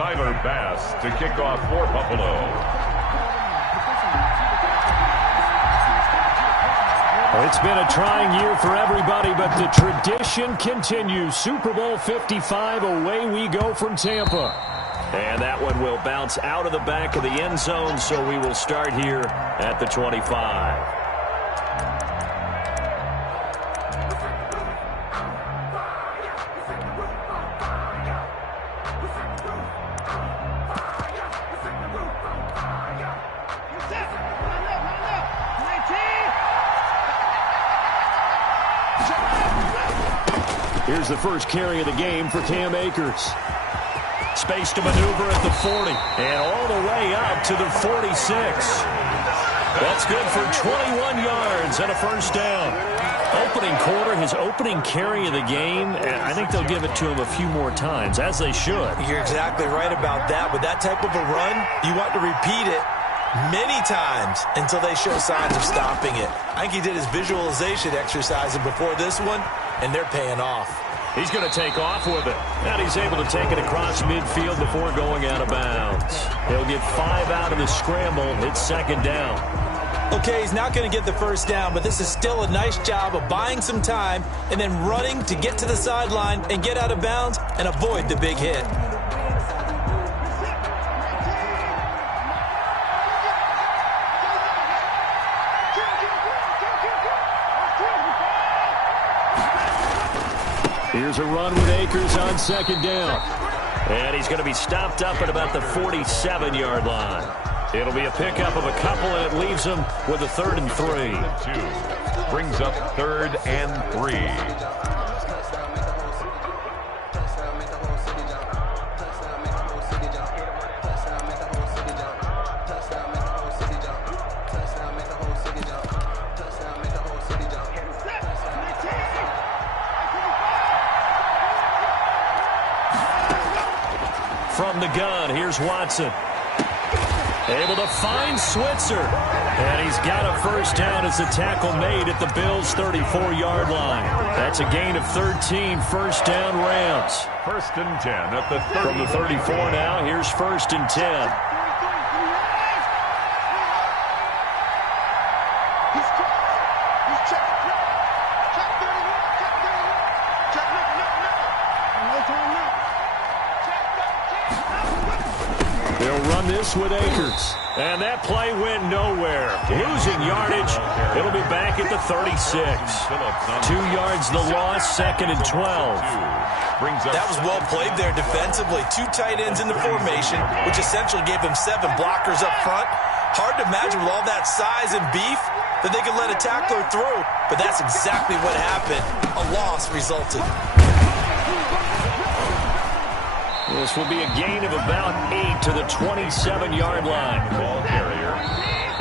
Tyler Bass to kick off for Buffalo. It's been a trying year for everybody, but the tradition continues. Super Bowl 55, away we go from Tampa. And that one will bounce out of the back of the end zone, so we will start here at the 25. Here's the first carry of the game for Cam Akers. Space to maneuver at the 40. And all the way up to the 46. That's good for 21 yards and a first down. Opening quarter, his opening carry of the game, and I think they'll give it to him a few more times, as they should. You're exactly right about that. With that type of a run, you want to repeat it many times until they show signs of stopping it. I think he did his visualization exercise before this one, and they're paying off. He's going to take off with it. And he's able to take it across midfield before going out of bounds. He'll get 5 out of the scramble. It's second down. Okay, he's not going to get the first down, but this is still a nice job of buying some time and then running to get to the sideline and get out of bounds and avoid the big hit. Here's a run with Akers on second down. And he's going to be stopped up at about the 47-yard line. It'll be a pickup of a couple, and it leaves him with a 3rd and 3. 2 brings up 3rd and 3. From the gun, here's Watson. Able to find Switzer. And he's got a first down as the tackle made at the Bills' 34-yard line. That's a gain of 13, first down Rams. 1st and 10 at the 30. From the 34 now, here's 1st and 10. With Akers. And that play went nowhere. Losing yardage. It'll be back at the 36. 2 yards the loss, 2nd and 12. That was well played there defensively. 2 tight ends in the formation, which essentially gave them 7 blockers up front. Hard to imagine with all that size and beef that they could let a tackler through. But that's exactly what happened. A loss resulted. This will be a gain of about 8 to the 27-yard line. Ball carrier.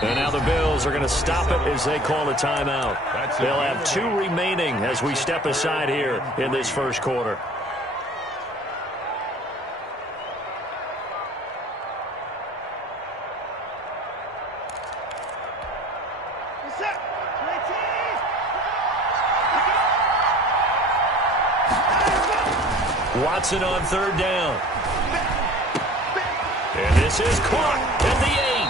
And now the Bills are going to stop it as they call a timeout. They'll have 2 remaining as we step aside here in this first quarter. Watson on 3rd down. And this is caught at the 8.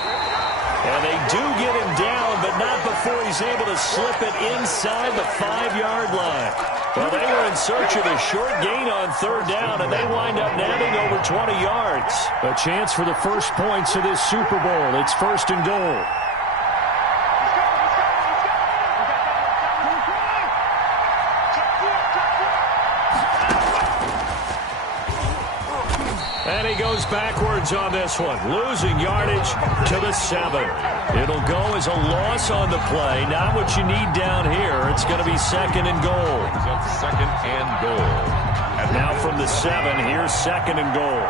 And they do get him down, but not before he's able to slip it inside the 5-yard line. Well, they were in search of a short gain on 3rd down, and they wind up nabbing over 20 yards. A chance for the first points of this Super Bowl. It's 1st and goal. And he goes backwards on this one, losing yardage to the 7. It'll go as a loss on the play. Not what you need down here. It's going to be 2nd and goal. 2nd and goal. And now from the 7, here's 2nd and goal.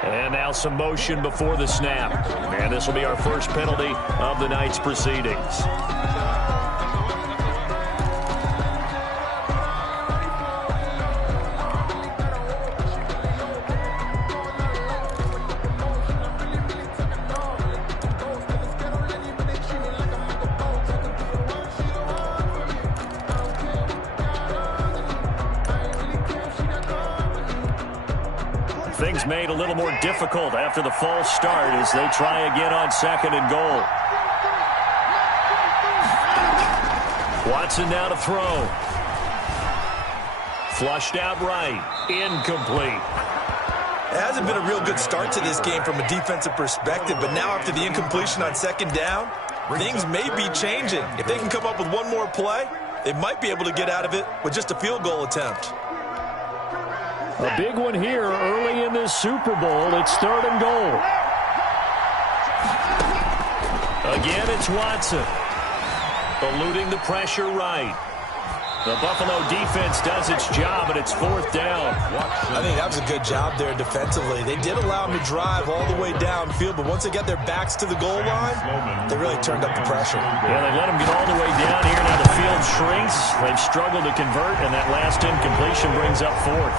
And now some motion before the snap. And this will be our first penalty of the night's proceedings. things made a little more difficult after the false start as they try again on 2nd and goal. Watson now to throw. Flushed out right. Incomplete. It hasn't been a real good start to this game from a defensive perspective, but now after the incompletion on 2nd down, things may be changing. If they can come up with one more play, they might be able to get out of it with just a field goal attempt. A big one here early in this Super Bowl. It's 3rd and goal. Again, it's Watson. Eluding the pressure right. The Buffalo defense does its job, and it's 4th down. I think that was a good job there defensively. They did allow them to drive all the way downfield, but once they got their backs to the goal line, they really turned up the pressure. Yeah, they let them get all the way down here. Now the field shrinks. They've struggled to convert, and that last incompletion brings up 4th.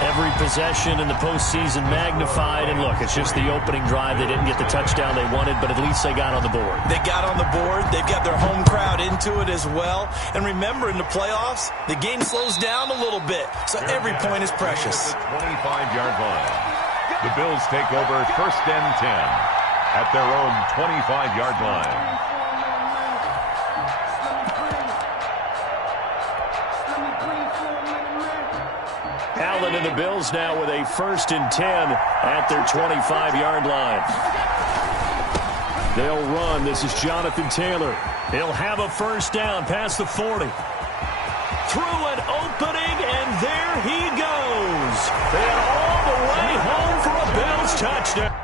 Every possession in the postseason magnified, and look, it's just the opening drive. They didn't get the touchdown they wanted, but at least they got on the board. They got on the board. They've got their home crowd into it as well. And remember, in the playoffs, the game slows down a little bit, so every point is precious. 25-yard line. The Bills take over 1st and 10 at their own 25-yard line. Allen and the Bills now with a 1st and 10 at their 25-yard line. They'll run. This is Jonathan Taylor. He'll have a 1st down past the 40. Through an opening, and there he goes. And all the way home for a Bills touchdown.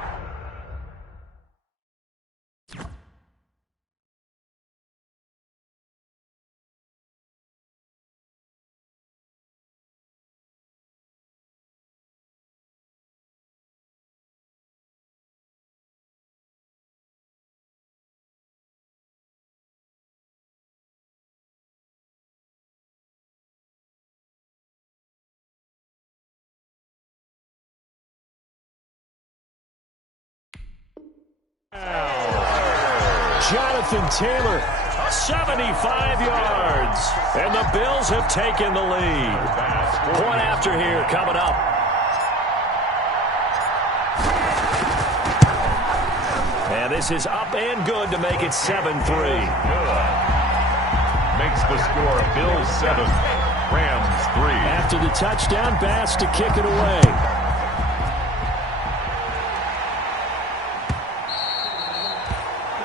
Jonathan Taylor, 75 yards. And the Bills have taken the lead. Point after here coming up. And this is up and good to make it 7-3. Makes the score Bills 7, Rams 3. After the touchdown, Bass to kick it away.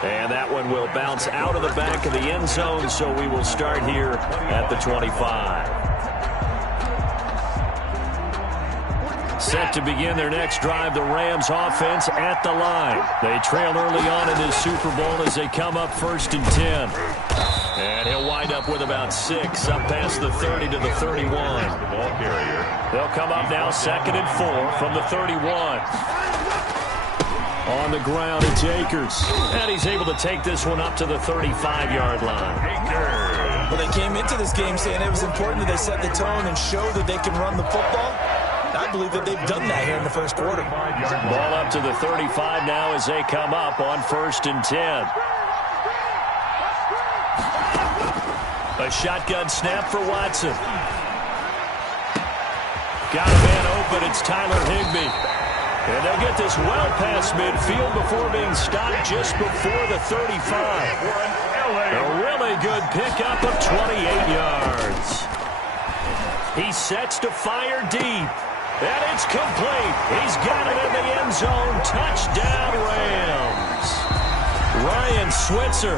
And that one will bounce out of the back of the end zone, so we will start here at the 25. Set to begin their next drive, the Rams offense at the line. They trail early on in this Super Bowl as they come up 1st and 10. And he'll wind up with about 6 up past the 30 to the 31. They'll come up now 2nd and 4 from the 31. On the ground, it's Akers. And he's able to take this one up to the 35-yard line. Well, they came into this game saying it was important that they set the tone and show that they can run the football. I believe that they've done that here in the 1st quarter. Ball up to the 35 now as they come up on 1st and 10. A shotgun snap for Watson. Got a man open. It's Tyler Higbee. And they'll get this well past midfield before being stopped just before the 35. A really good pickup of 28 yards. He sets to fire deep. And it's complete. He's got it in the end zone. Touchdown, Rams. Ryan Switzer,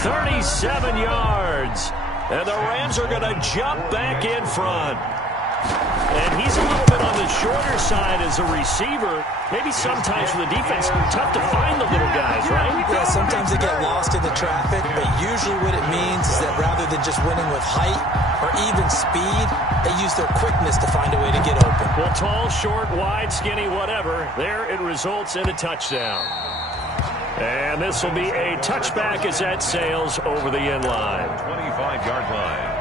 37 yards. And the Rams are going to jump back in front. And he's a little bit on the shorter side as a receiver. Maybe sometimes for the defense, tough to find the little guys, right? Yeah, sometimes they get lost in the traffic, but usually what it means is that rather than just winning with height or even speed, they use their quickness to find a way to get open. Well, tall, short, wide, skinny, whatever, there it results in a touchdown. And this will be a touchback as that sails over the end line. 25-yard line.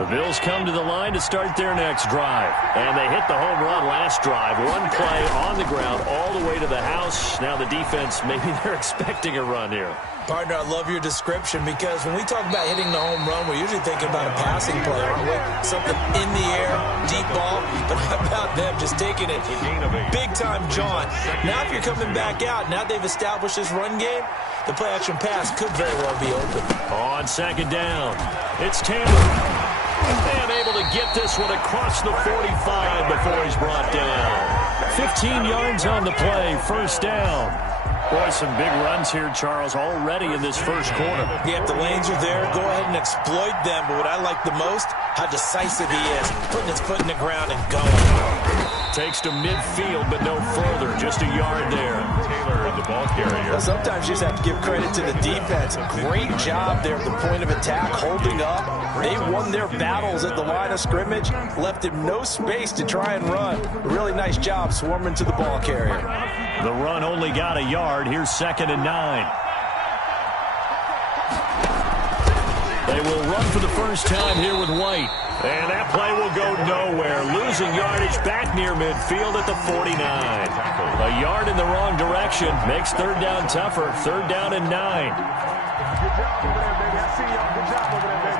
The Bills come to the line to start their next drive. And they hit the home run last drive. One play on the ground all the way to the house. Now the defense, maybe they're expecting a run here. Partner, I love your description because when we talk about hitting the home run, we're usually thinking about a passing play, aren't we? Something in the air, deep ball. But how about them just taking it big-time jaunt? Now if you're coming back out, now they've established this run game, the play-action pass could very well be open. On second down, it's Taylor. And able to get this one across the 45 before he's brought down. 15 yards on the play, first down. Boy, some big runs here, Charles, already in this first quarter. Yeah, if the lanes are there, go ahead and exploit them. But what I like the most, how decisive he is, putting his foot in the ground and going. Takes to midfield, but no further. Just a yard there. Taylor, the ball carrier. Well, sometimes you just have to give credit to the defense. Great job there at the point of attack, holding up. They won their battles at the line of scrimmage, left him no space to try and run. Really nice job swarming to the ball carrier. The run only got a yard. Here's 2nd and 9. They will run for the first time here with White. And that play will go nowhere. Losing yardage back near midfield at the 49. A yard in the wrong direction makes third down tougher. 3rd down and 9. Good job over there, baby. I see y'all. Good job over there, baby.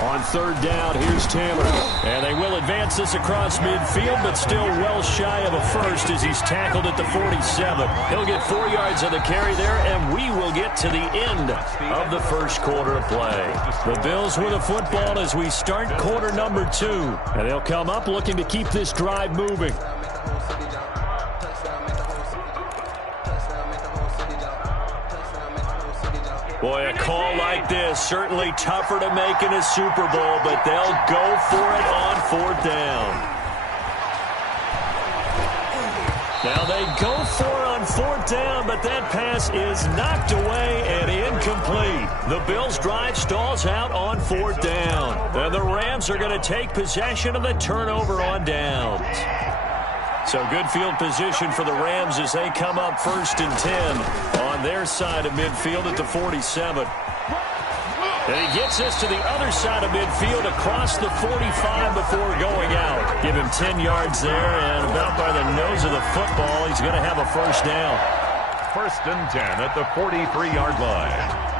On 3rd down, here's Taylor. And they will advance this across midfield, but still well shy of a first as he's tackled at the 47. He'll get 4 yards on the carry there, and we will get to the end of the first quarter of play. The Bills with a football as we start quarter number 2. And they'll come up looking to keep this drive moving. Boy, a call like this, certainly tougher to make in a Super Bowl, but they'll go for it on 4th down. Now they go for it on 4th down, but that pass is knocked away and incomplete. The Bills' drive stalls out on 4th down. And the Rams are going to take possession of the turnover on downs. So good field position for the Rams as they come up 1st and 10 on their side of midfield at the 47. And he gets this to the other side of midfield across the 45 before going out. Give him 10 yards there, and about by the nose of the football, he's going to have a first down. 1st and 10 at the 43-yard line.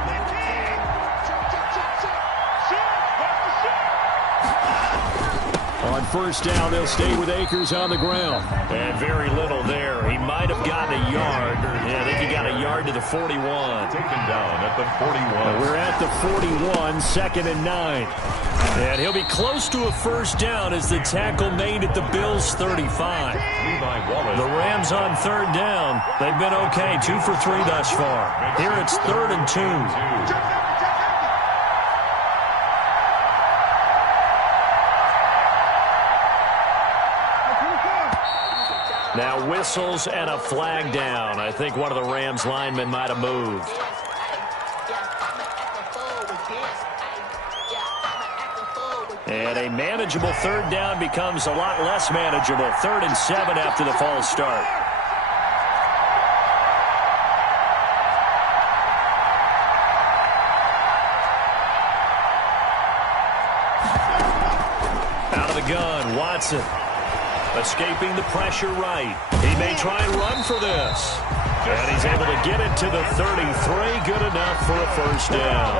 On 1st down, they'll stay with Akers on the ground. And very little there. He might have gotten a yard. Yeah, I think he got a yard to the 41. Taken down at the 41. We're at the 41, 2nd and 9. And he'll be close to a first down as the tackle made at the Bills' 35. Levi Wallace. The Rams on 3rd down. They've been okay, 2 for 3 thus far. Here it's 3rd and 2. Now whistles and a flag down. I think one of the Rams linemen might have moved. And a manageable 3rd down becomes a lot less manageable. 3rd and 7 after the false start. Out of the gun, Watson. Escaping the pressure right. He may try and run for this. And he's able to get it to the 33. Good enough for a first down.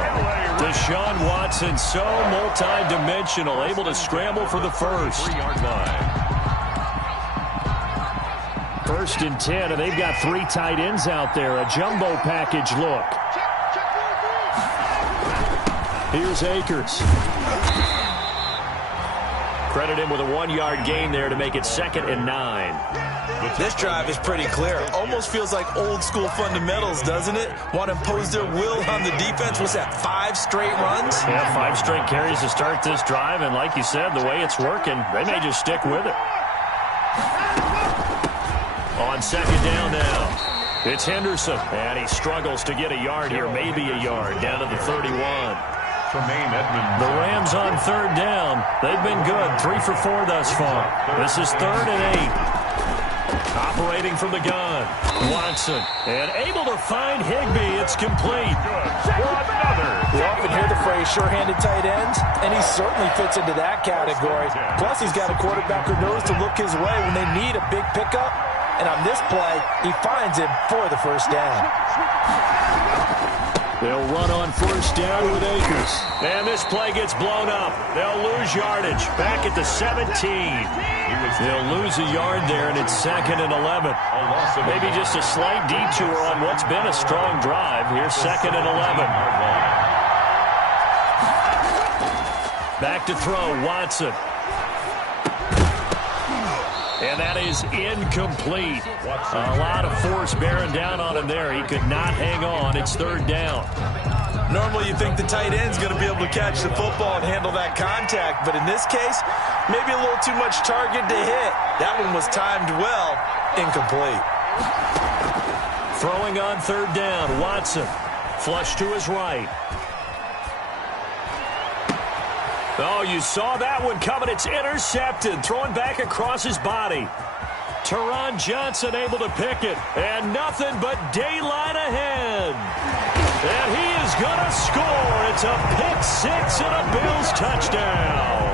Deshaun Watson, so multi-dimensional, able to scramble for the first. 3-yard line. 1st and 10, and they've got 3 tight ends out there. A jumbo package look. Here's Akers. Credit him with a 1-yard gain there to make it 2nd and 9. This drive is pretty clear. Almost feels like old school fundamentals, doesn't it? Want to impose their will on the defense. What's that, 5 straight runs? Yeah, 5 straight carries to start this drive, and like you said, the way it's working, they may just stick with it. On 2nd down now, it's Henderson, and he struggles to get a yard here, maybe a yard, down to the 31. Tremaine Edmonds. The Rams on third down. They've been good. 3 for 4 thus far. This is 3rd and 8. Operating from the gun. Watson. And able to find Higbee. It's complete. We often hear the phrase sure-handed tight ends, and he certainly fits into that category. Plus, he's got a quarterback who knows to look his way when they need a big pickup. And on this play, he finds him for the first down. They'll run on first down with Akers. And this play gets blown up. They'll lose yardage. Back at the 17. They'll lose a yard there, and it's 2nd and 11. Maybe just a slight detour on what's been a strong drive. Here's 2nd and 11. Back to throw, Watson. And that is incomplete. A lot of force bearing down on him there. He could not hang on. It's 3rd down. Normally you think the tight end's going to be able to catch the football and handle that contact, but in this case, maybe a little too much target to hit. That one was timed well, incomplete. Throwing on 3rd down, Watson. Flush to his right. Oh, you saw that one coming. It's intercepted. Throwing back across his body. Teron Johnson able to pick it. And nothing but daylight ahead. And he is going to score. It's a pick-6 and a Bills touchdown.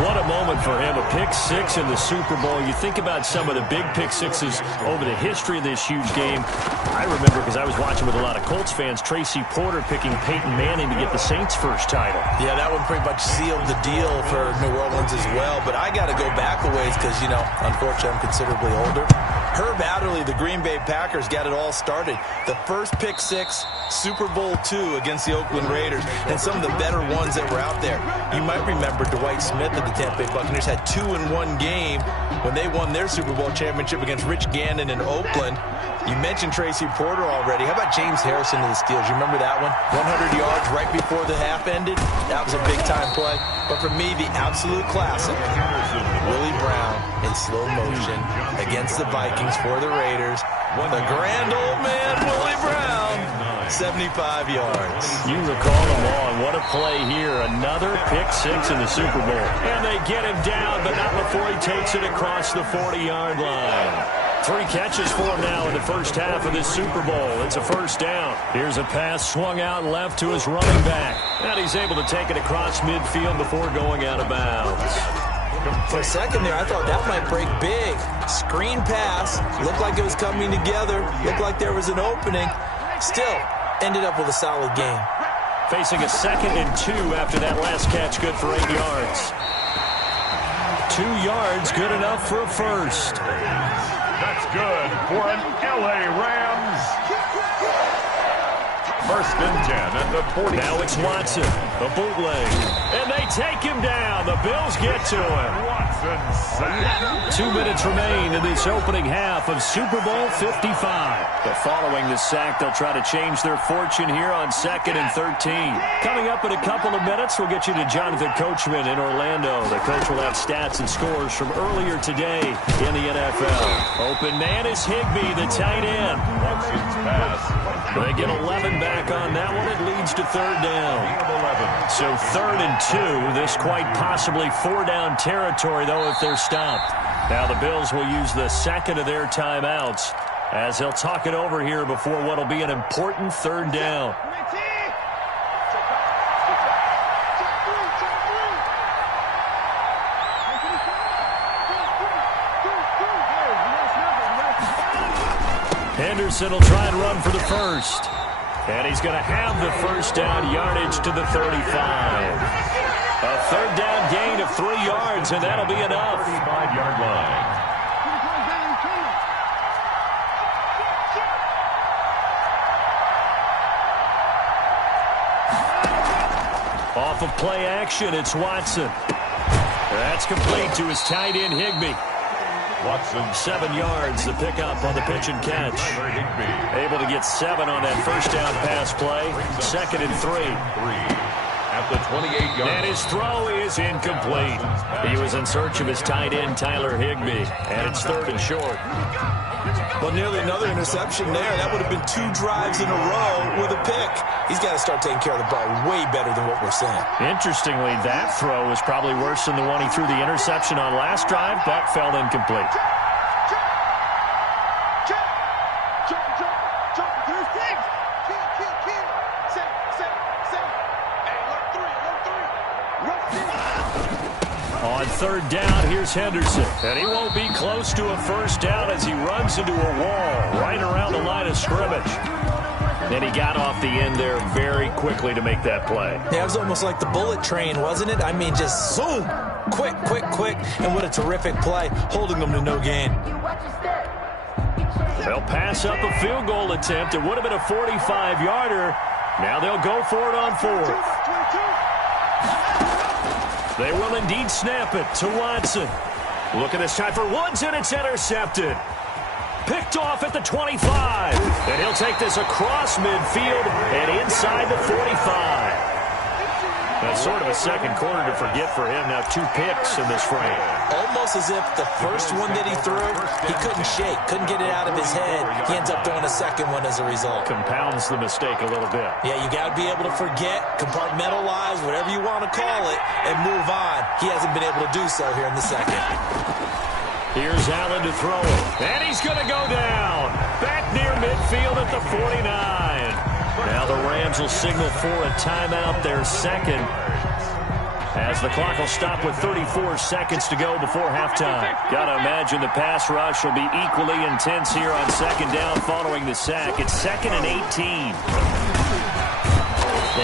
What a moment for him, a pick-6 in the Super Bowl. You think about some of the big pick-6s over the history of this huge game. I remember, because I was watching with a lot of Colts fans, Tracy Porter picking Peyton Manning to get the Saints' first title. Yeah, that one pretty much sealed the deal for New Orleans as well. But I got to go back a ways because, unfortunately, I'm considerably older. Herb Adderley, the Green Bay Packers, got it all started. The first pick-6, Super Bowl II against the Oakland Raiders, and some of the better ones that were out there. You might remember Dwight Smith of the Tampa Bay Buccaneers had 2 in one game when they won their Super Bowl championship against Rich Gannon in Oakland. You mentioned Tracy Porter already. How about James Harrison of the Steelers? You remember that one? 100 yards right before the half ended. That was a big-time play. But for me, the absolute classic, Willie Brown in slow motion against the Vikings for the Raiders. The grand old man, Willie Brown, 75 yards. You recall them all. What a play here. Another pick-6 in the Super Bowl. And they get him down, but not before he takes it across the 40-yard line. 3 catches for him now in the first half of this Super Bowl. It's a first down. Here's a pass swung out left to his running back. And he's able to take it across midfield before going out of bounds. For a second there, I thought that might break big. Screen pass. Looked like it was coming together. Looked like there was an opening. Still, ended up with a solid game. Facing a 2nd and 2 after that last catch, good for 8 yards. 2 yards, good enough for a first. That's good for an LA Rams. 1st and 10 at the 40. Now it's Watson, the bootleg. And they take him down. The Bills get to him. Watson sacked. 2 minutes remain in this opening half of Super Bowl 55. But following the sack, they'll try to change their fortune here on 2nd and 13. Coming up in a couple of minutes, we'll get you to Jonathan Coachman in Orlando. The coach will have stats and scores from earlier today in the NFL. Open man is Higbee, the tight end. Watson's pass. They get 11 back on that one. It leads to 3rd down. So 3rd and 2. This quite possibly 4-down territory, though, if they're stopped. Now the Bills will use the 2nd of their timeouts as they'll talk it over here before what will be an important 3rd down. Henderson will try and run for the first. And he's going to have the first down, yardage to the 35. A 3rd down gain of 3 yards, and that'll be enough. 35-yard line. Off of play action, it's Watson. That's complete to his tight end, Higbee. Watson 7 yards, the pickup on the pitch and catch. Able to get 7 on that first down pass play. 2nd and 3. At the 28-yard. And his throw is incomplete. He was in search of his tight end, Tyler Higbee. And it's 3rd and short. Well, nearly another interception there. That would have been 2 drives in a row with a pick. He's got to start taking care of the ball way better than what we're seeing. Interestingly, that throw was probably worse than the one he threw the interception on last drive, but fell incomplete. On third down, here's Henderson. And he won't be close to a first down as he runs into a wall right around the line of scrimmage. And he got off the end there very quickly to make that play. Yeah, it was almost like the bullet train, wasn't it? I mean, just zoom. Quick, quick, quick. And what a terrific play, holding them to no gain. They'll pass up a field goal attempt. It would have been a 45-yarder. Now they'll go for it on 4th. They will indeed snap it to Watson. Look at this time for Woods, and it's intercepted. Picked off at the 25. And he'll take this across midfield and inside the 45. That's sort of a second quarter to forget for him. Now 2 picks in this frame. Almost as if the first one that he threw, he couldn't shake, couldn't get it out of his head. He ends up throwing a second one as a result. Compounds the mistake a little bit. Yeah, you got to be able to forget, compartmentalize, whatever you want to call it, and move on. He hasn't been able to do so here in the second. Here's Allen to throw it. And he's going to go down. Back near midfield at the 49. Now the Rams will signal for a timeout, their second, as the clock will stop with 34 seconds to go before halftime. Got to imagine the pass rush will be equally intense here on second down following the sack. It's 2nd and 18.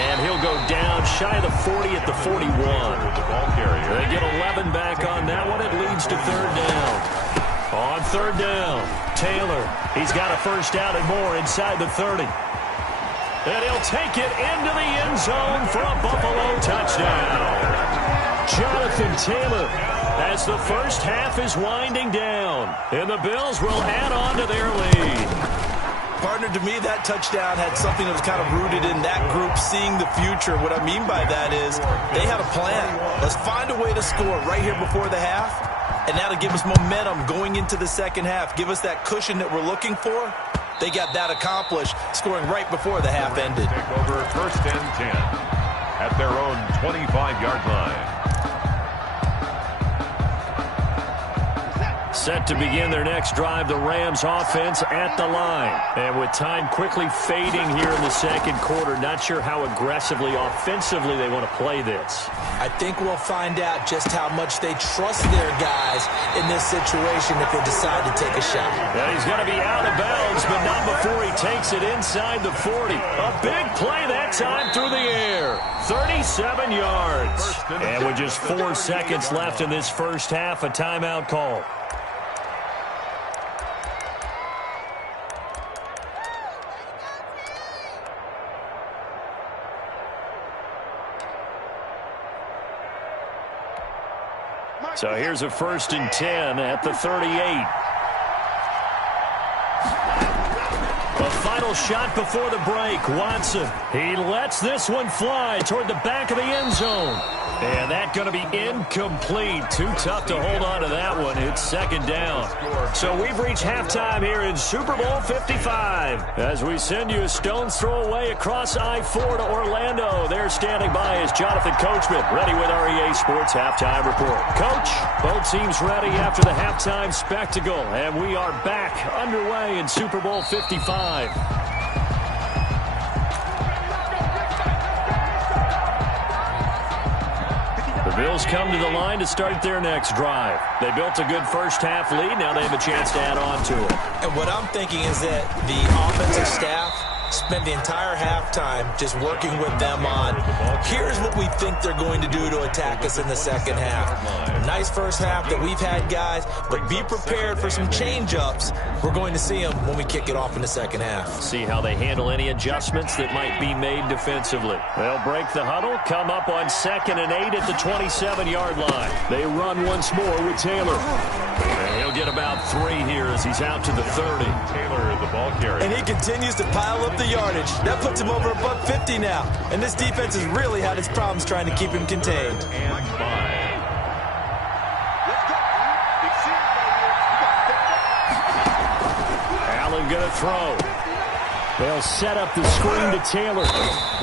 And he'll go down shy of the 40 at the 41. They get 11 back on that one. It leads to third down. On third down, Taylor. He's got a first down and more inside the 30. And he'll take it into the end zone for a Buffalo touchdown. Jonathan Taylor, as the first half is winding down. And the Bills will add on to their lead. Partner, to me, that touchdown had something that was kind of rooted in that group seeing the future. What I mean by that is they had a plan. Let's find a way to score right here before the half. And that'll give us momentum going into the second half. Give us that cushion that we're looking for. They got that accomplished, scoring right before the half ended. Take over 1st and 10 at their own 25-yard line. Set to begin their next drive, the Rams offense at the line. And with time quickly fading here in the second quarter, not sure how aggressively, offensively they want to play this. I think we'll find out just how much they trust their guys in this situation if they decide to take a shot. And he's going to be out of bounds, but not before he takes it inside the 40. A big play that time through the air. 37 yards. And with just 4 seconds left in this first half, a timeout call. So here's a 1st and 10 at the 38. A final shot before the break. Watson, he lets this one fly toward the back of the end zone. And that's going to be incomplete. Too tough to hold on to that one. It's second down. So we've reached halftime here in Super Bowl 55. As we send you a stone's throw away across I-4 to Orlando. There standing by is Jonathan Coachman, ready with REA Sports Halftime Report. Coach, both teams ready after the halftime spectacle. And we are back underway in Super Bowl 55. Bills come to the line to start their next drive. They built a good first half lead. Now they have a chance to add on to it. And what I'm thinking is that the offensive staff spent the entire halftime just working with them on, here's what we think they're going to do to attack us in the second half. Nice first half that we've had, guys, but be prepared for some change-ups. We're going to see them when we kick it off in the second half. See how they handle any adjustments that might be made defensively. They'll break the huddle, come up on 2nd and 8 at the 27-yard line. They run once more with Taylor. And he'll get about 3 here as he's out to the 30. Taylor, the ball carrier. And he continues to pile up the yardage. That puts him over $150 now. And this defense has really had its problems trying to keep him contained. And 5. to throw. They'll set up the screen to Taylor.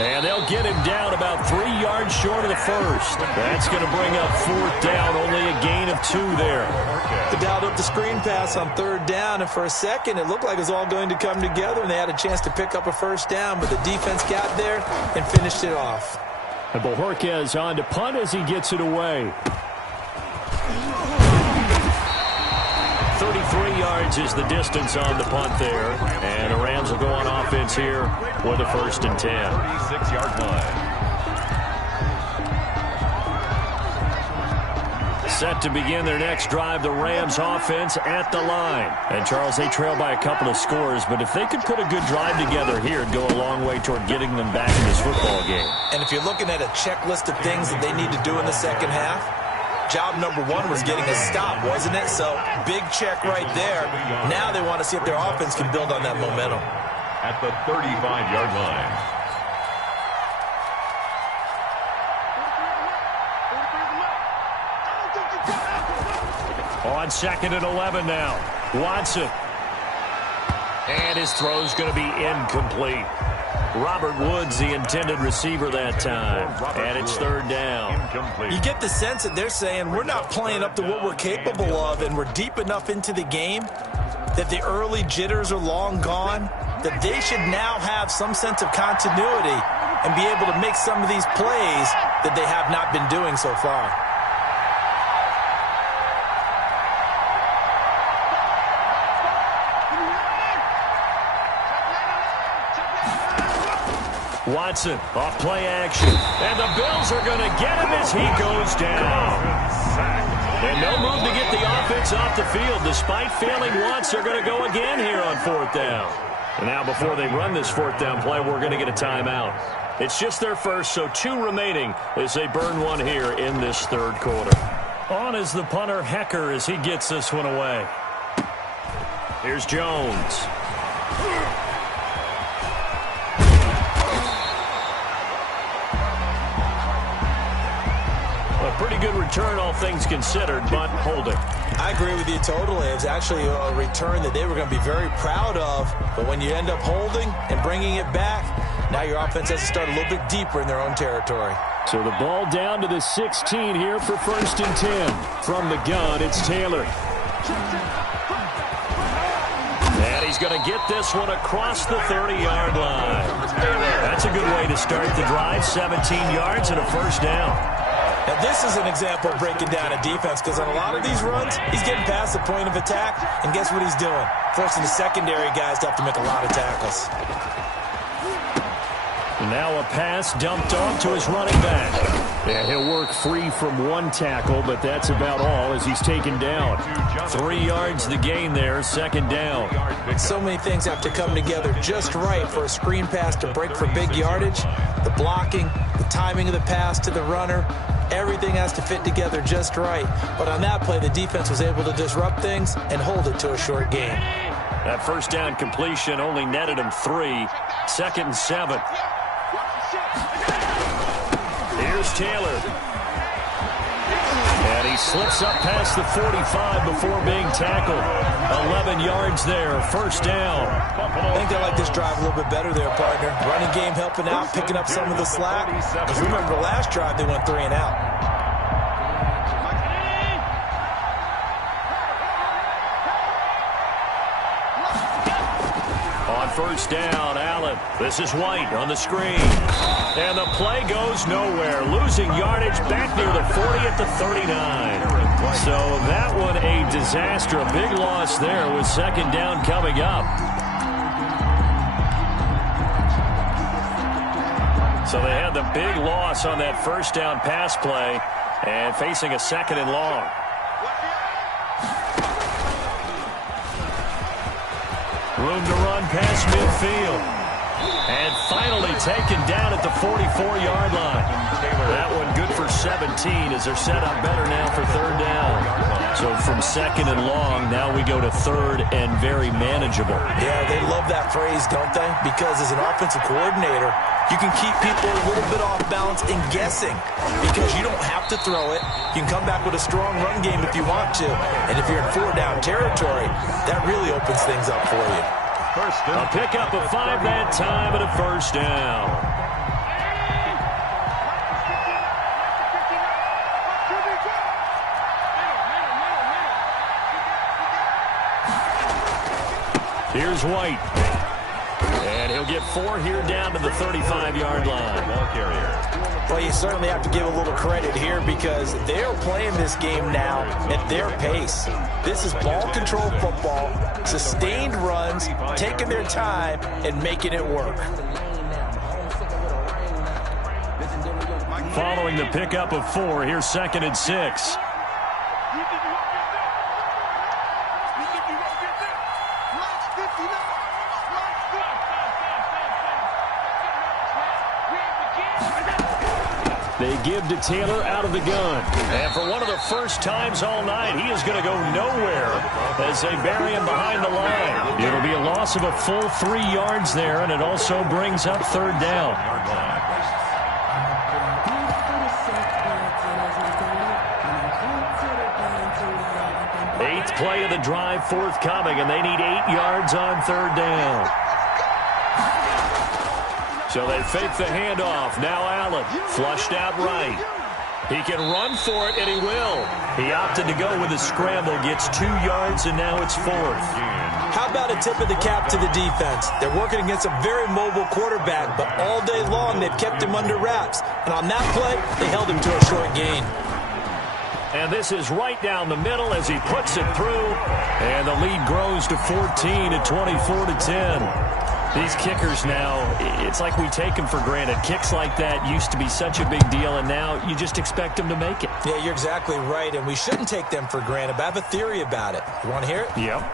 And they'll get him down about 3 yards short of the first. That's going to bring up 4th down, only a gain of 2 there. They dialed up the screen pass on 3rd down, and for a second it looked like it was all going to come together, and they had a chance to pick up a 1st down, but the defense got there and finished it off. And Bojorquez on to punt as he gets it away. 33 yards is the distance on the punt there. And the Rams will go on offense here with a 1st and 10. 36-yard line. Set to begin their next drive, the Rams offense at the line. And, Charles, they trail by a couple of scores, but if they could put a good drive together here, it'd go a long way toward getting them back in this football game. And if you're looking at a checklist of things that they need to do in the second half, job number 1 was getting a stop, wasn't it? So, big check right there. Now they want to see if their offense can build on that momentum. At the 35-yard line. On 2nd and 11 now. Watson. And his throw's going to be incomplete. Robert Woods, the intended receiver that time. And it's 3rd down. You get the sense that they're saying we're not playing up to what we're capable of, and we're deep enough into the game that the early jitters are long gone, that they should now have some sense of continuity and be able to make some of these plays that they have not been doing so far. Watson, off play action. And the Bills are going to get him as he goes down. And no move to get the offense off the field. Despite failing once, they're going to go again here on 4th down. And now before they run this 4th down play, we're going to get a timeout. It's just their first, so 2 remaining as they burn 1 here in this 3rd quarter. On is the punter, Hecker, as he gets this one away. Here's Jones. Pretty good return, all things considered, but holding. I agree with you totally. It's actually a return that they were going to be very proud of, but when you end up holding and bringing it back, now your offense has to start a little bit deeper in their own territory. So the ball down to the 16 here for 1st and 10. From the gun, it's Taylor. And he's going to get this one across the 30-yard line. That's a good way to start the drive, 17 yards and a 1st down. Now, this is an example of breaking down a defense, because on a lot of these runs, he's getting past the point of attack, and guess what he's doing? Forcing the secondary guys to have to make a lot of tackles. Now a pass dumped off to his running back. Yeah, he'll work free from 1 tackle, but that's about all as he's taken down. 3 yards the gain there, 2nd down. So many things have to come together just right for a screen pass to break for big yardage. The blocking, the timing of the pass to the runner, everything has to fit together just right. But on that play, the defense was able to disrupt things and hold it to a short gain. That 1st down completion only netted him 3. 2nd and 7. Here's Taylor. And he slips up past the 45 before being tackled. 11 yards there, 1st down. I think they like this drive a little bit better there, partner. Running game helping out, picking up some of the slack. Because remember the last drive, they went 3 and out. On 1st down, Allen. This is White on the screen. And the play goes nowhere. Losing yardage back near the 40 at the 39. So that one a disaster. A big loss there with 2nd down coming up. So they had the big loss on that 1st down pass play and facing a 2nd and long. Room to run past midfield. And finally taken down at the 44-yard line. That one good for 17 as they're set up better now for 3rd down. So from 2nd and long, now we go to 3rd and very manageable. Yeah, they love that phrase, don't they? Because as an offensive coordinator, you can keep people a little bit off balance and guessing because you don't have to throw it. You can come back with a strong run game if you want to. And if you're in 4-down territory, that really opens things up for you. A pickup of 5 that time and a first down. Here's White. And he'll get 4 here down to the 35-yard line. Ball carrier. Well, you certainly have to give a little credit here because they're playing this game now at their pace. This is ball control football, sustained runs, taking their time, and making it work. Following the pickup of 4, here's 2nd and 6. They give to Taylor out of the gun. And for one of the first times all night, he is going to go nowhere as they bury him behind the line. It'll be a loss of a full 3 yards there, and it also brings up 3rd down. 8th play of the drive forthcoming, and they need 8 yards on 3rd down. So they fake the handoff. Now Allen, flushed out right. He can run for it, and he will. He opted to go with a scramble, gets 2 yards, and now it's 4th. How about a tip of the cap to the defense? They're working against a very mobile quarterback, but all day long they've kept him under wraps. And on that play, they held him to a short gain. And this is right down the middle as he puts it through. And the lead grows to 14 at 24-10. These kickers now, it's like we take them for granted. Kicks like that used to be such a big deal, and now you just expect them to make it. Yeah, you're exactly right, and we shouldn't take them for granted, but I have a theory about it. You want to hear it? Yep.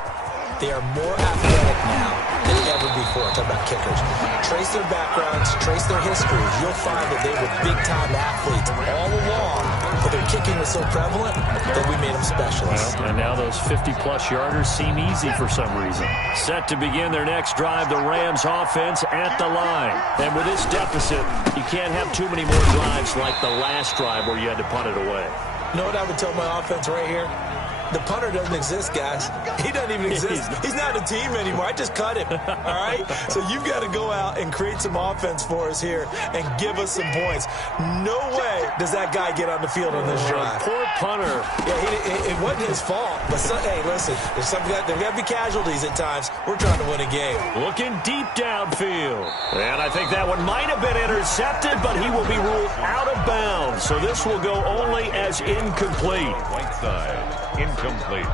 They are more athletic now than ever before. Talk about kickers. Trace their backgrounds, trace their histories. You'll find that they were big-time athletes all along, but their kicking was so prevalent that we made them specialists. Well, and now those 50-plus yarders seem easy for some reason. Set to begin their next drive, the Rams offense at the line. And with this deficit, you can't have too many more drives like the last drive where you had to punt it away. You know what I would tell my offense right here? The punter doesn't exist, guys. He doesn't even exist. He's not a team anymore. I just cut him, all right? So you've got to go out and create some offense for us here and give us some points. No way does that guy get on the field on this drive. Poor punter. Yeah, it wasn't his fault. But, hey, listen, there's got to be casualties at times. We're trying to win a game. Looking deep downfield. And I think that one might have been intercepted, but he will be ruled out of bounds. So this will go only as incomplete. Right side. Incomplete.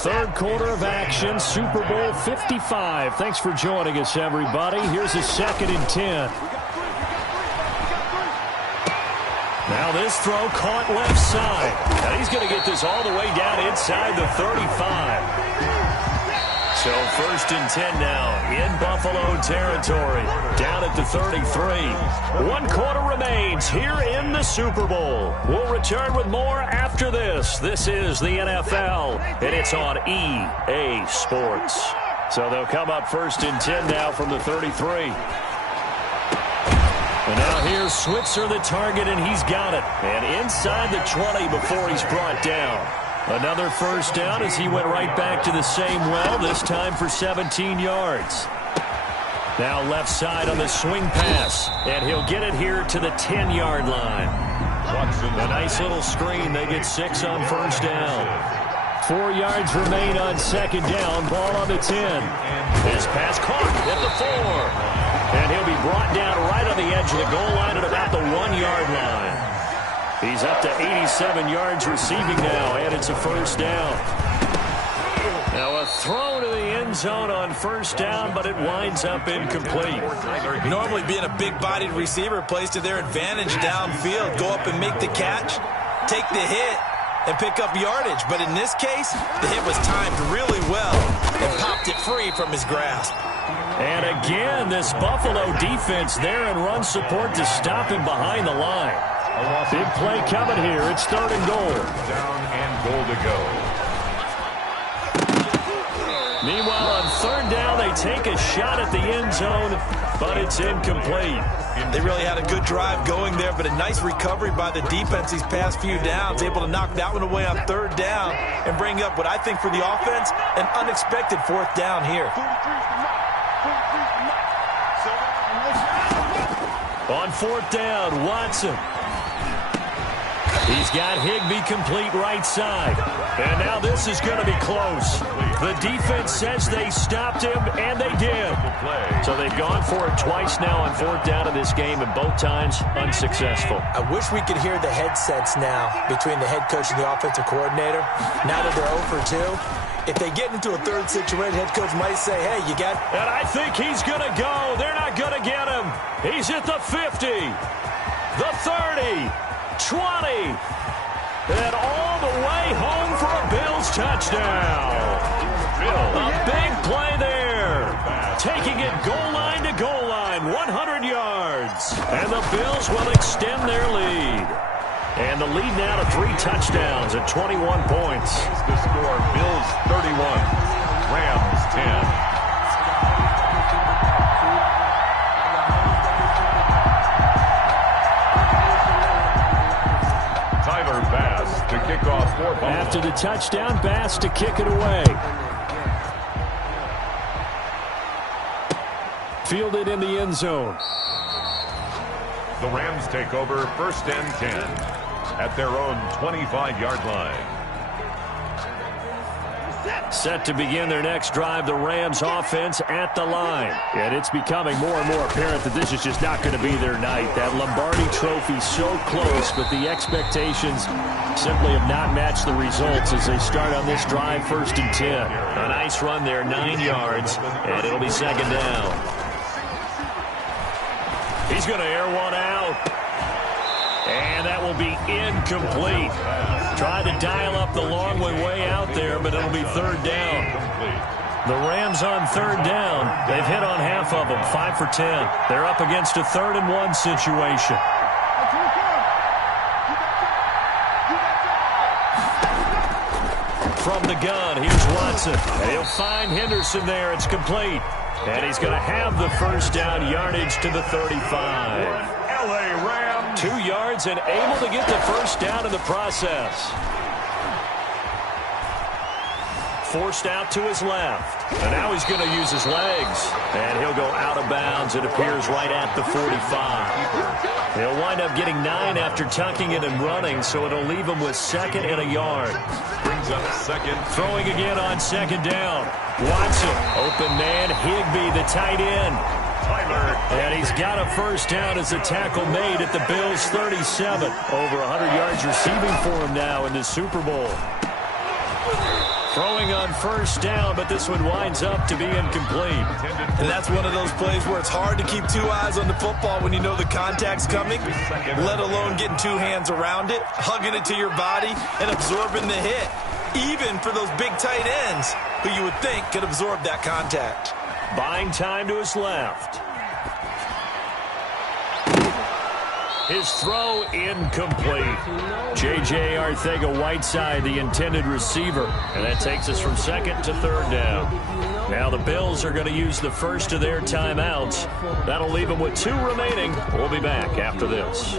3rd quarter of action, Super Bowl 55. Thanks for joining us, everybody. Here's a 2nd and 10. Now this throw caught left side. And he's going to get this all the way down inside the 35. So 1st and 10 now in Buffalo territory. Down at the 33. 1 quarter remains here in the Super Bowl. We'll return with more after this. This is the NFL, and it's on EA Sports. So they'll come up 1st and 10 now from the 33. And now here's Switzer, the target, and he's got it. And inside the 20 before he's brought down. Another first down as he went right back to the same well, this time for 17 yards. Now left side on the swing pass, and he'll get it here to the 10-yard line. A nice little screen. They get 6 on first down. 4 yards remain on 2nd down. Ball on the 10. This pass caught at the 4. And he'll be brought down right on the edge of the goal line at about the 1-yard line. He's up to 87 yards receiving now, and it's a first down. Now a throw to the end zone on first down, but it winds up incomplete. Normally being a big-bodied receiver plays to their advantage downfield. Go up and make the catch, take the hit, and pick up yardage. But in this case, the hit was timed really well and popped it free from his grasp. And again, this Buffalo defense there in run support to stop him behind the line. Big play coming here. It's 3rd and goal. Down and goal to go. Meanwhile, on 3rd down, they take a shot at the end zone, but it's incomplete. They really had a good drive going there, but a nice recovery by the defense these past few downs, able to knock that one away on 3rd down and bring up what I think for the offense, an unexpected 4th down here. On 4th down, Watson. He's got Higbee complete right side. And now this is going to be close. The defense says they stopped him, and they did. So they've gone for it twice now on 4th down in this game, and both times unsuccessful. I wish we could hear the headsets now between the head coach and the offensive coordinator. Now that they're 0 for 2, if they get into a third situation, head coach might say, hey, you got... And I think he's going to go. They're not going to get him. He's at the 50, the 30, 20, and all the way home for a Bills touchdown. A big play there. Taking it goal line to goal line, 100 yards. And the Bills will extend their lead. And the lead now to 3 touchdowns at 21 points. The score, Bills 31, Rams 10. To kick off for Buffalo. After the touchdown, Bass to kick it away. Fielded in the end zone. The Rams take over 1st and 10 at their own 25-yard line. Set to begin their next drive, the Rams offense at the line. And it's becoming more and more apparent that this is just not going to be their night. That Lombardi trophy so close, but the expectations simply have not matched the results as they start on this drive 1st and 10. A nice run there, 9 yards, and it'll be 2nd down. He's going to air one out. And that will be incomplete. Tried to dial up the long way out there, but it'll be 3rd down. The Rams on 3rd down. They've hit on half of them, 5 for 10. They're up against a 3rd and 1 situation. From the gun, here's Watson. He'll find Henderson there. It's complete. And he's going to have the 1st down yardage to the 35. LA Rams. 2 yards and able to get the 1st down in the process. Forced out to his left. And now he's going to use his legs. And he'll go out of bounds, it appears, right at the 45. He'll wind up getting 9 after tucking it and running, so it'll leave him with 2nd and a yard. Brings up 2nd. Throwing again on 2nd down. Watson, open man, Higbee, the tight end. And he's got a 1st down as a tackle made at the Bills' 37. Over 100 yards receiving for him now in the Super Bowl. Throwing on 1st down, but this one winds up to be incomplete. And that's one of those plays where it's hard to keep 2 eyes on the football when you know the contact's coming, let alone getting 2 hands around it, hugging it to your body, and absorbing the hit. Even for those big tight ends who you would think could absorb that contact. Buying time to his left. His throw incomplete. J.J. Arcega-Whiteside, the intended receiver. And that takes us from 2nd to 3rd down. Now the Bills are going to use the first of their timeouts. That'll leave them with 2 remaining. We'll be back after this.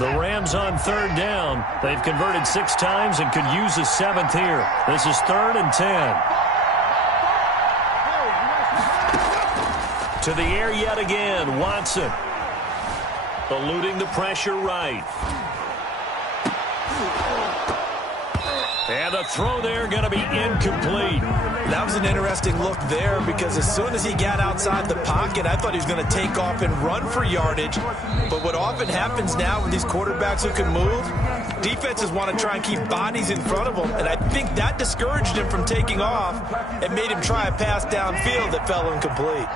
The Rams on 3rd down. They've converted 6 times and could use a 7th here. This is 3rd and 10. To the air yet again, Watson. Eluding the pressure right. And the throw there going to be incomplete. That was an interesting look there because as soon as he got outside the pocket, I thought he was going to take off and run for yardage. But what often happens now with these quarterbacks who can move, defenses want to try and keep bodies in front of them. And I think that discouraged him from taking off and made him try a pass downfield that fell incomplete.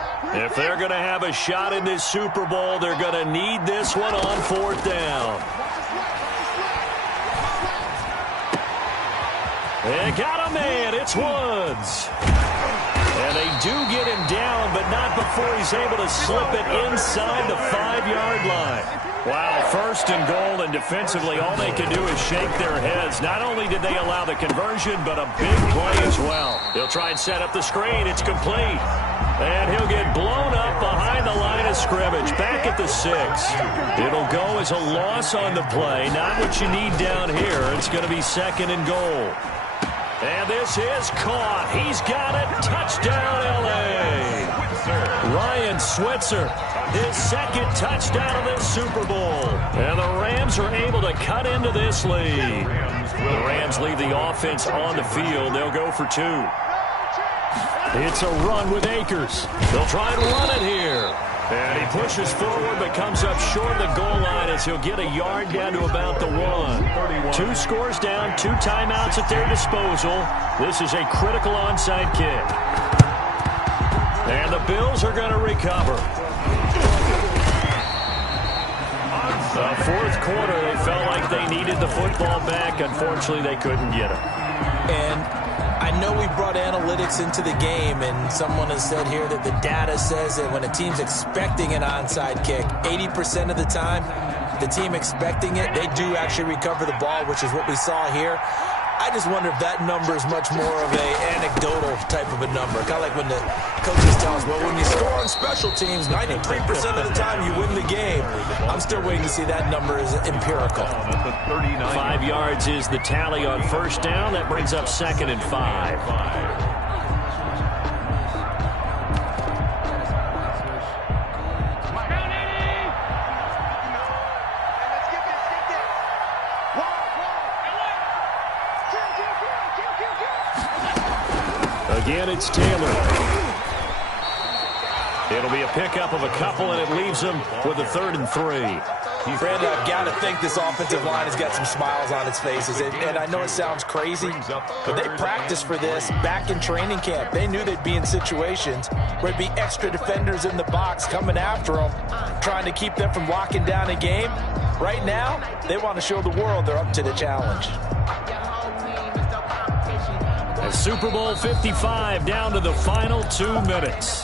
If they're going to have a shot in this Super Bowl, they're going to need this one on 4th down. They got a man. It's Woods. And they do get him down, but not before he's able to slip it inside the 5-yard line. Wow, 1st and goal, and defensively all they can do is shake their heads. Not only did they allow the conversion, but a big play as well. He'll try and set up the screen. It's complete. And he'll get blown up behind the line of scrimmage, back at the 6. It'll go as a loss on the play. Not what you need down here. It's going to be 2nd and goal. And this is caught. He's got it. Touchdown, L.A. Ryan Switzer, his second touchdown of this Super Bowl. And the Rams are able to cut into this lead. The Rams leave the offense on the field. They'll go for 2. It's a run with Akers. They'll try and run it here. And he pushes forward but comes up short of the goal line as he'll get a yard down to about the 1. 2 scores down, 2 timeouts at their disposal. This is a critical onside kick. And the Bills are going to recover. The fourth quarter, they felt like they needed the football back. Unfortunately, they couldn't get it. And I know we brought analytics into the game, and someone has said here that the data says that when a team's expecting an onside kick, 80% of the time, the team expecting it, they do actually recover the ball, which is what we saw here. I just wonder if that number is much more of an anecdotal type of a number. Kind of like when the coaches tell us, well, when you score on special teams, 93% of the time you win the game. I'm still waiting to see that number is empirical. 5 yards is the tally on first down. That brings up 2nd and 5. Again, it's Taylor. It'll be a pickup of a couple, and it leaves them with a 3rd and 3. Brandon, I've got to think this offensive line has got some smiles on its faces. And I know it sounds crazy, but they practiced for this back in training camp. They knew they'd be in situations where there'd be extra defenders in the box coming after them, trying to keep them from locking down a game. Right now, they want to show the world they're up to the challenge. Super Bowl 55 down to the final 2 minutes.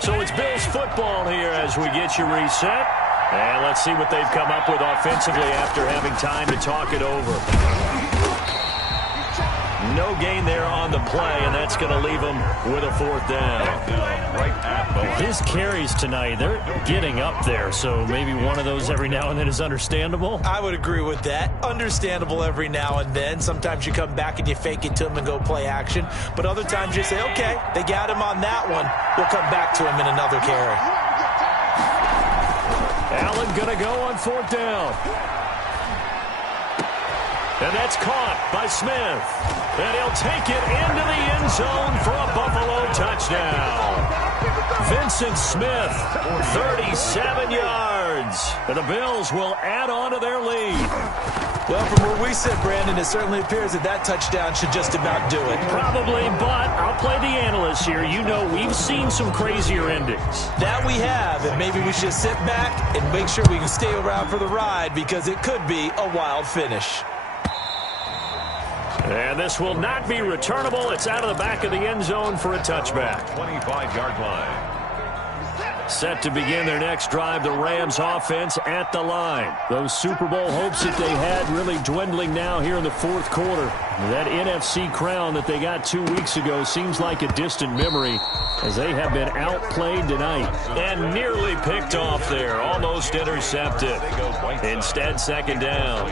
So it's Bills football here as we get you reset. And let's see what they've come up with offensively after having time to talk it over. No gain there on the play, and that's going to leave him with a 4th down. His carries tonight, they're getting up there, so maybe one of those every now and then is understandable. I would agree with that. Understandable every now and then. Sometimes you come back and you fake it to him and go play action. But other times you say, okay, they got him on that one. We'll come back to him in another carry. Allen going to go on 4th down. And that's caught by Smith. And he'll take it into the end zone for a Buffalo touchdown. Vincent Smith, 37 yards. And the Bills will add on to their lead. Well, from where we sit, Brandon, it certainly appears that that touchdown should just about do it. Probably, but I'll play the analyst here. You know we've seen some crazier endings. That we have, and maybe we should sit back and make sure we can stay around for the ride because it could be a wild finish. And this will not be returnable. It's out of the back of the end zone for a touchback. 25-yard line. Set to begin their next drive, the Rams offense at the line. Those Super Bowl hopes that they had really dwindling now here in the fourth quarter. That NFC crown that they got 2 weeks ago seems like a distant memory as they have been outplayed tonight. And nearly picked off there, almost intercepted. Instead, second down.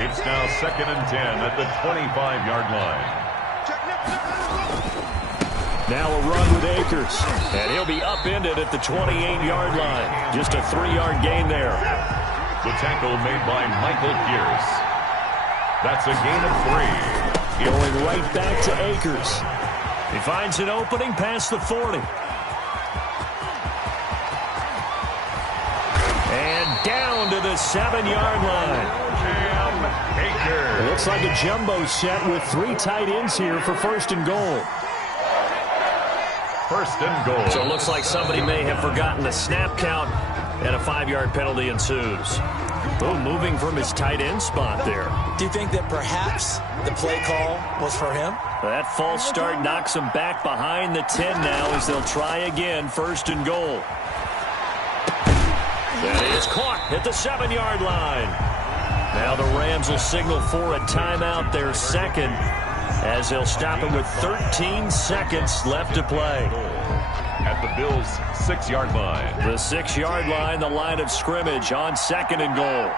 It's now 2nd and 10 at the 25-yard line. Now a run with Akers, and he'll be upended at the 28-yard line. Just a 3-yard gain there. The tackle made by Michael Pierce. That's a gain of 3. Going right back to Akers. He finds an opening past the 40. And down to the 7-yard line. Akers. It looks like a jumbo set with 3 tight ends here for 1st and goal. 1st and goal. So it looks like somebody may have forgotten the snap count, and a 5-yard penalty ensues. Oh, moving from his tight end spot there. Do you think that perhaps the play call was for him? That false start knocks him back behind the 10 now as they'll try again, 1st and goal. That is caught at the 7-yard line. Now the Rams will signal for a timeout, their second, as they'll stop him with 13 seconds left to play. at the Bills' 6-yard line. The 6-yard line, the line of scrimmage on 2nd and goal.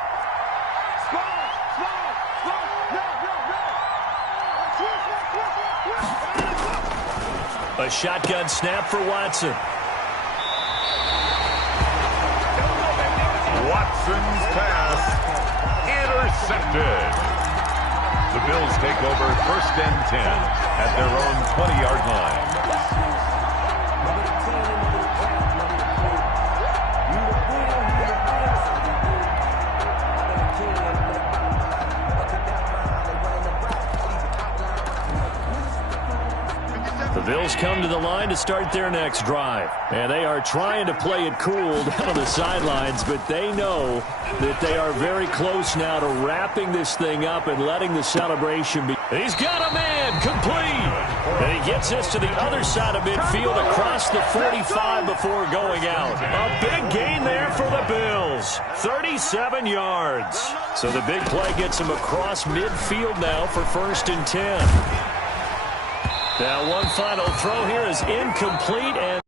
A shotgun snap for Watson. Watson's pass intercepted. The Bills take over 1st and 10 at their own 20-yard line. The Bills come to the line to start their next drive. And they are trying to play it cool down on the sidelines, but they know that they are very close now to wrapping this thing up and letting the celebration be. He's got a man, complete. And he gets this to the other side of midfield across the 45 before going out. A big gain there for the Bills. 37 yards. So the big play gets him across midfield now for 1st and 10. Now one final throw here is incomplete, and